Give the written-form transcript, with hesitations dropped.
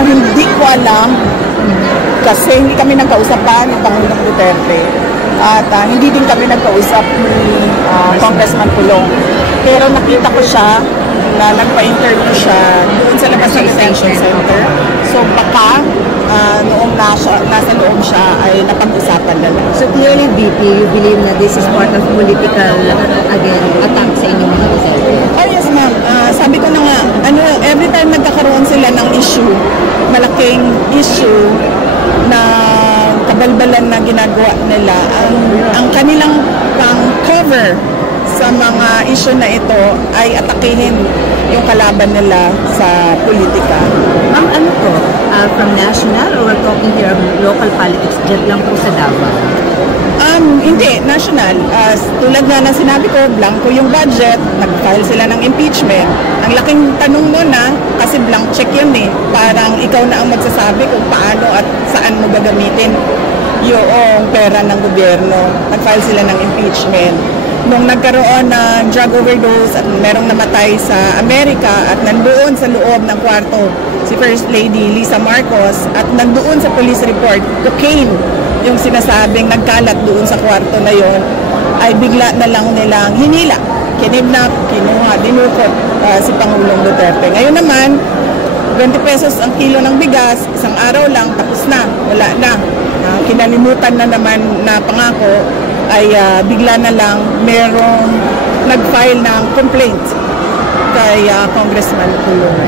Hindi ko alam kasi hindi kami nagkausap ni Pangulong Duterte at hindi din kami nagkausap ni Congressman Pulong. Pero nakita ko siya na nagpa-interview siya doon sa labas ng detention center. So baka noong nasa loob siya ay napag-usapan na lang. So clearly, VP, you believe na this is part of political, again, attack sa inyong mga Duterte? Oh yes ma'am, sabi ko na nga, every time nagkakaroon sila ng issue, malaking issue na kabalbalan na ginagawa nila, ang kanilang cover sa mga issue na ito ay atakihin yung kalaban nila sa politika. Ma'am, ano to? From national or we're talking here of local politics, dyan lang po sa Davao? Hindi, national. Tulad nga na sinabi ko, blanco yung budget, nag-file sila ng impeachment. Ang laking tanong mo na, kasi blank check yun eh, parang ikaw na ang magsasabi kung paano at saan mo gagamitin yung pera ng gobyerno. Nag-file sila ng impeachment. Nung nagkaroon ng drug overdose at merong namatay sa Amerika at nandoon sa loob ng kwarto si First Lady Lisa Marcos at nandoon sa police report, cocaine yung sinasabing nagkalat doon sa kwarto na yon, ay bigla na lang nilang hinila, kinidnap, kinuha, dinukot si Pangulong Duterte. Ngayon naman, 20 pesos ang kilo ng bigas, isang araw lang, tapos na, wala na. Kinalimutan na naman na pangako, ay bigla na lang merong nag-file ng complaint kay Congressman Pulong.